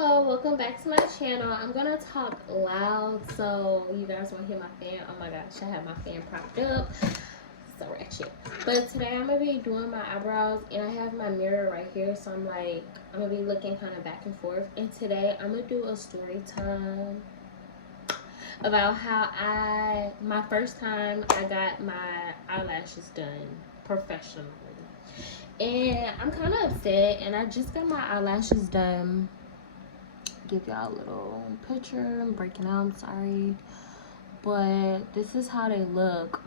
Hello, welcome back to my channel. I'm gonna talk loud so you guys won't hear my fan. Oh my gosh, I have my fan propped up. So ratchet. But today I'm gonna be doing my eyebrows and I have my mirror right here, so I'm gonna be looking kind of back and forth. And today I'm gonna do a story time about how my first time I got my eyelashes done professionally. And I'm kind of upset, and I just got my eyelashes done. Give y'all a little picture. I'm breaking out, I'm sorry, but this is how they look.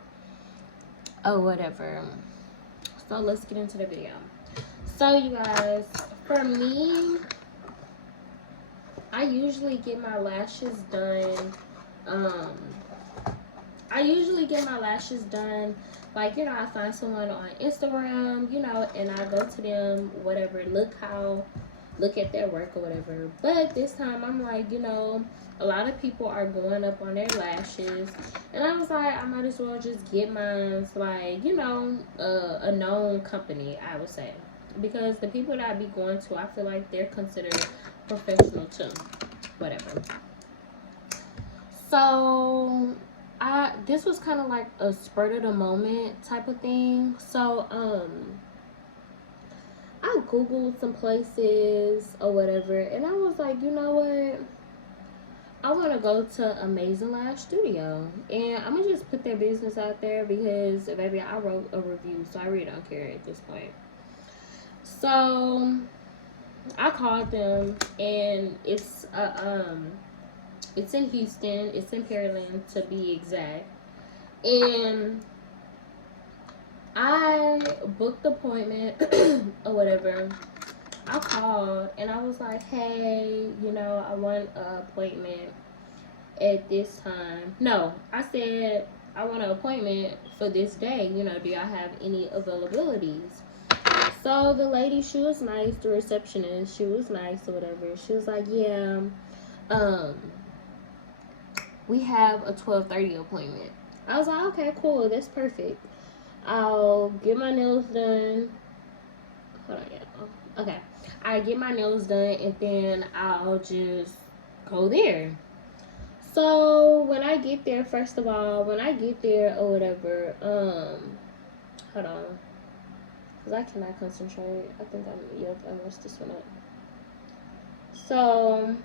Oh, whatever. So let's get into the video. So you guys, for me, I usually get my lashes done like, I find someone on Instagram, and I go to them, whatever, look at their work or whatever. But this time I'm like, a lot of people are going up on their lashes, and I was like, I might as well just get mine, like, a known company, I would say, because the people that I be going to, I feel like they're considered professional too, whatever. So this was kind of like a spurt of the moment type of thing. So I googled some places or whatever, and I was like, you know what, I want to go to Amazing Lash Studio, and I'm gonna just put their business out there because, baby, I wrote a review, so I really don't care at this point. So I called them, and it's in Houston. It's in Pearland, to be exact. And I booked the appointment or whatever. I called and I was like, hey, I want an appointment at this time. No, I said I want an appointment for this day. Do y'all have any availabilities? So the lady, she was nice. The receptionist, she was nice or whatever. She was like, yeah, we have a 12:30 appointment. I was like, okay, cool, that's perfect. I'll get my nails done. Hold on, yeah. Okay, I get my nails done and then I'll just go there. So when I get there, first of all, or whatever, hold on, cause I cannot concentrate. I think I messed this one up. So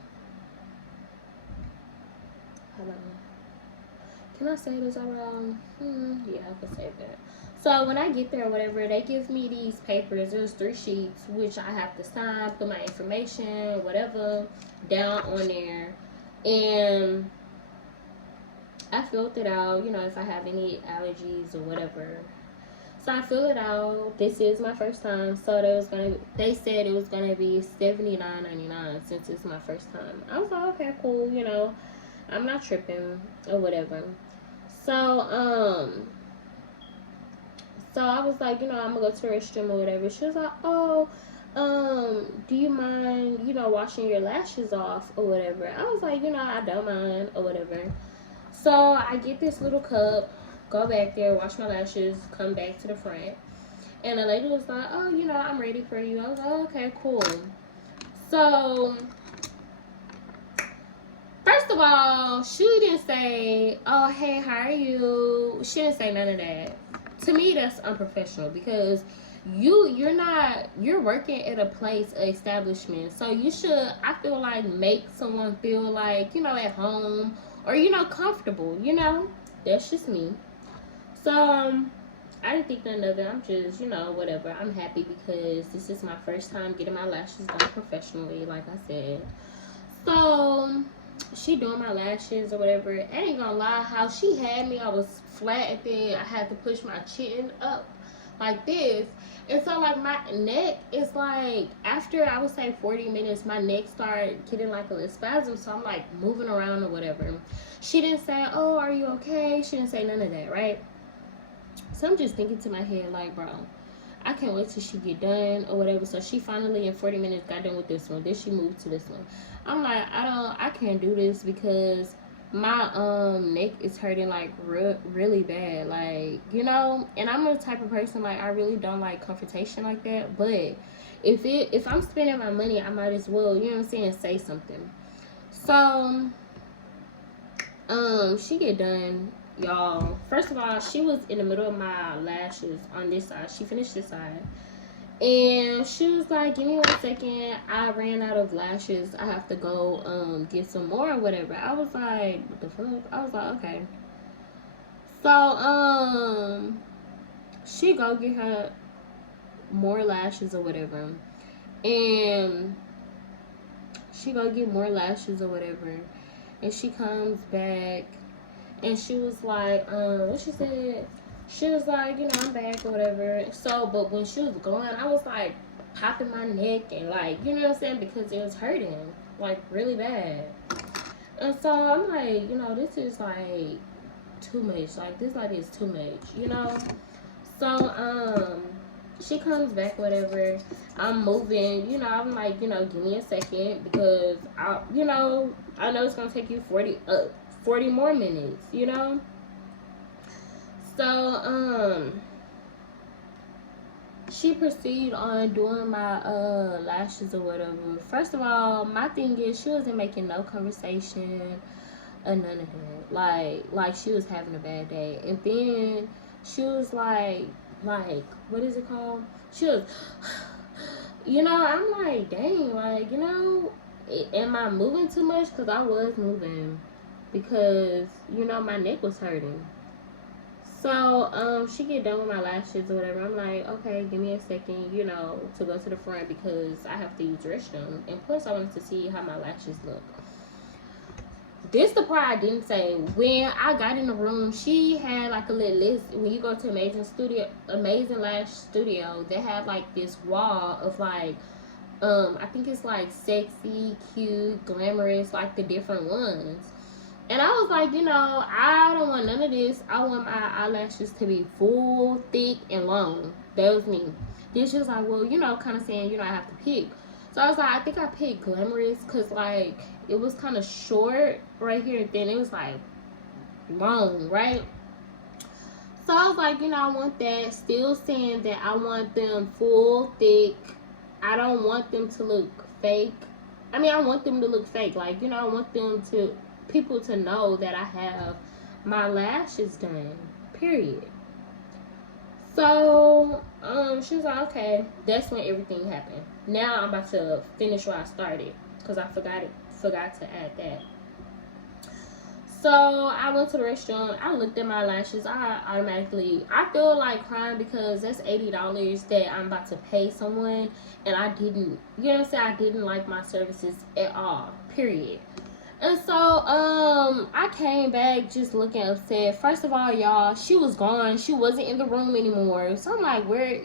hold on. Can I say this out loud? Yeah, I can say that. So when I get there or whatever, they give me these papers. There's 3 sheets, which I have to sign, put my information, whatever, down on there. And I filled it out, if I have any allergies or whatever. So I fill it out. This is my first time. So they said it was gonna be $79.99 since it's my first time. I was like, okay, cool, I'm not tripping or whatever. So I was like, I'm gonna go to the restroom or whatever. She was like, oh, do you mind, washing your lashes off or whatever? I was like, I don't mind or whatever. So I get this little cup, go back there, wash my lashes, come back to the front. And the lady was like, oh, I'm ready for you. I was like, oh, okay, cool. So first of all, she didn't say, oh, hey, how are you? She didn't say none of that. To me, that's unprofessional because you're working at a place, an establishment. So you should, I feel like, make someone feel like, at home or, comfortable, That's just me. So, I didn't think none of it. I'm just, whatever. I'm happy because this is my first time getting my lashes done professionally, like I said. So she doing my lashes or whatever. I ain't gonna lie, how she had me, I was flat, and then I had to push my chin up like this. And so, like, my neck is like, after I would say 40 minutes, my neck started getting like a little spasm. So I'm like moving around or whatever. She didn't say, oh, are you okay? She didn't say none of that, right? So I'm just thinking to my head, like, bro, I can't wait till she get done or whatever. So she finally in 40 minutes got done with this one. Then she moved to this one. I'm like, I can't do this because my neck is hurting like really bad, like, and I'm the type of person, like, I really don't like confrontation like that. But if I'm spending my money, I might as well, you know what I'm saying, say something. So she get done, y'all. First of all, she was in the middle of my lashes on this side. She finished this side. And she was like, give me 1 second. I ran out of lashes. I have to go get some more or whatever. I was like, what the fuck? I was like, okay. So she go get her more lashes or whatever. And she go get more lashes or whatever. And she comes back and she was like, what she said? She was like, I'm back or whatever. So, but when she was going, I was like popping my neck and like, you know what I'm saying? Because it was hurting, like really bad. And so I'm like, this is like too much. Like this lady is too much, So, she comes back, whatever. I'm moving, I'm like, give me a second because I know it's gonna take you 40 more minutes, So, she proceeded on doing my lashes or whatever. First of all, my thing is she wasn't making no conversation or none of that. Like she was having a bad day. And then she was like what is it called? She was I'm like, dang, like, am I moving too much? Because I was moving because my neck was hurting. So she get done with my lashes or whatever. I'm like, okay, give me a second, to go to the front because I have to use the restroom. And plus I wanted to see how my lashes look. This the part I didn't say. When I got in the room, she had like a little list. When you go to Amazing Lash Studio, they have like this wall of like, I think it's like sexy, cute, glamorous, like the different ones. And I was like, I don't want none of this. I want my eyelashes to be full, thick, and long. That was me. Then she was like, well, kind of saying, I have to pick. So I was like, I think I picked glamorous because, like, it was kind of short right here. Then it was, like, long, right? So I was like, I want that. Still saying that I want them full, thick. I don't want them to look fake. I mean, I want them to look fake. Like, I want people to know that I have my lashes done. Period. So, she was like, okay. That's when everything happened. Now I'm about to finish where I started because I forgot to add that. So I went to the restroom. I looked at my lashes. I feel like crying because that's $80 that I'm about to pay someone, and I didn't. I didn't like my services at all. Period. And so, I came back just looking upset. First of all, y'all, she was gone. She wasn't in the room anymore. So I'm like, where,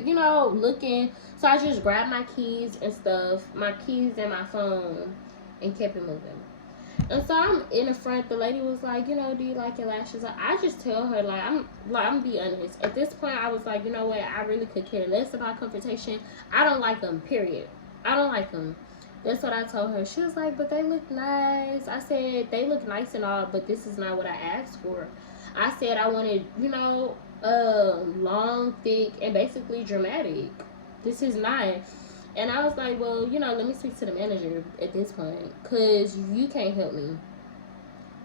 looking. So I just grabbed my keys and stuff, my keys and my phone, and kept it moving. And so I'm in the front. The lady was like, do you like your lashes? I just tell her, I'm gonna be honest. At this point, I was like, you know what? I really could care less about confrontation. I don't like them, period. I don't like them. That's what I told her. She was like, but they look nice. I said, they look nice and all, but this is not what I asked for. I said I wanted, long, thick, and basically dramatic. This is not. And I was like, well, let me speak to the manager at this point, because you can't help me.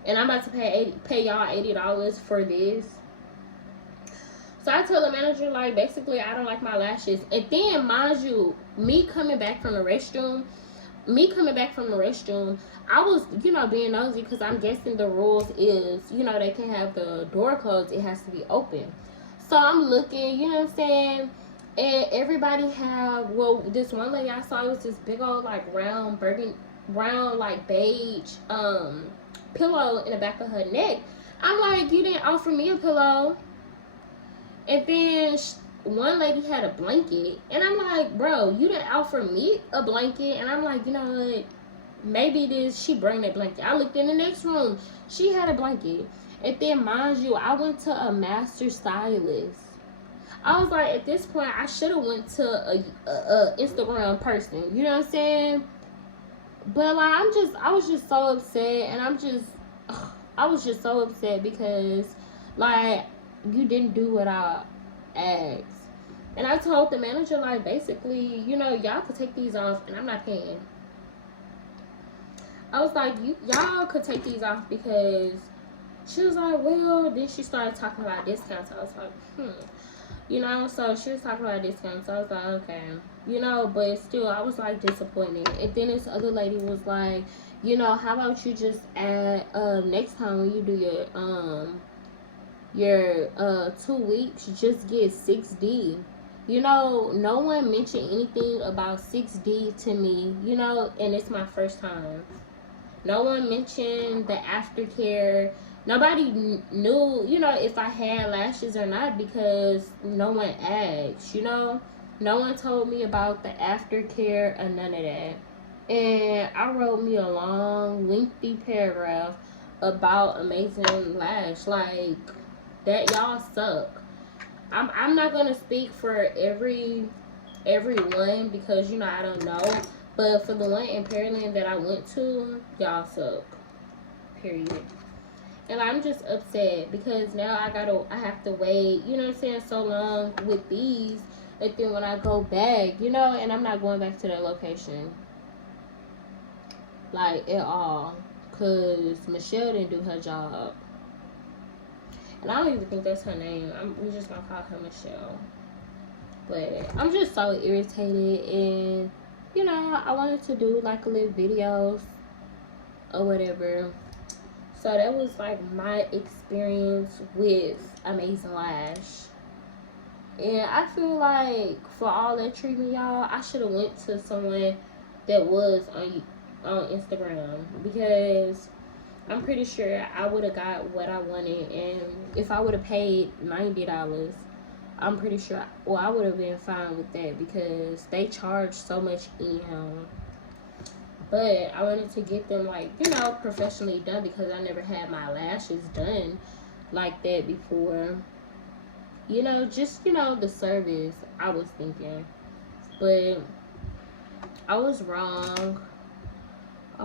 And I'm about to pay y'all $80 for this. So I tell the manager, like, basically, I don't like my lashes. And then, mind you, me coming back from the restroom, I was, being nosy because I'm guessing the rules is, they can have the door closed. It has to be open. So I'm looking, you know what I'm saying? And everybody have, this one lady I saw was this big old, like, round, like, beige pillow in the back of her neck. I'm like, you didn't offer me a pillow. And then one lady had a blanket. And I'm like, bro, you didn't offer me a blanket. And I'm like, you know what? Maybe she bring that blanket. I looked in the next room. She had a blanket. And then, mind you, I went to a master stylist. I was like, at this point, I should have went to a Instagram person. You know what I'm saying? But, like, I was just so upset. And I was just so upset because, like, you didn't do what I asked. And I told the manager, like, basically, you know, y'all could take these off and I'm not paying. I was like, y'all could take these off because she was like, well, then she started talking about discounts. I was like, you know, so she was talking about discounts. So I was like, okay, you know, but still, I was like disappointed. And then this other lady was like, you know, how about you just add next time when you do your 2 weeks, just get 6D. You know, no one mentioned anything about 6D to me, you know, and it's my first time. No one mentioned the aftercare. Nobody knew, you know, if I had lashes or not because no one asked, you know. No one told me about the aftercare or none of that. And I wrote me a long, lengthy paragraph about Amazing Lash. Like, that y'all suck. I'm not gonna speak for everyone because, you know, I don't know. But for the one in Pearland that I went to, y'all suck. Period. And I'm just upset because now I have to wait, you know what I'm saying, so long with these. And then when I go back, you know, and I'm not going back to that location. Like, at all. Because Michelle didn't do her job. And I don't even think that's her name. We're just going to call her Michelle. But I'm just so irritated. And, you know, I wanted to do, like, a little videos or whatever. So that was, like, my experience with Amazing Lash. And I feel like for all that treatment, y'all, I should have went to someone that was on Instagram because I'm pretty sure I would have got what I wanted. And if I would have paid $90, I'm pretty sure, well, I would have been fine with that because they charge so much anyhow. But I wanted to get them, like, you know, professionally done because I never had my lashes done like that before. You know, just, you know, the service, I was thinking. But I was wrong. I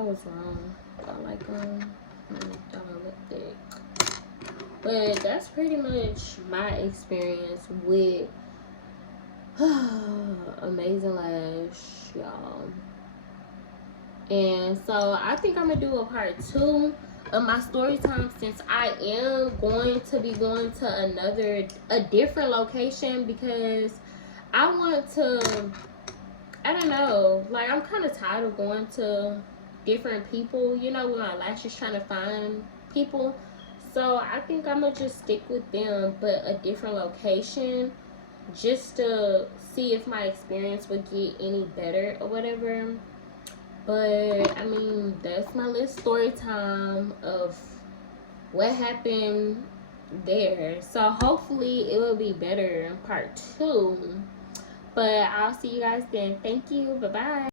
like them. Don't look thick. But that's pretty much my experience with Amazing Lash, y'all. And so I think I'm going to do a part 2 of my story time since I am going to be going to a different location because I want to, I don't know, like, I'm kind of tired of going to different people, you know, with my lashes, trying to find people. So I think I'm going to just stick with them, but a different location, just to see if my experience would get any better or whatever. But, I mean, that's my little story time of what happened there. So, hopefully, it will be better in part 2. But I'll see you guys then. Thank you. Bye-bye.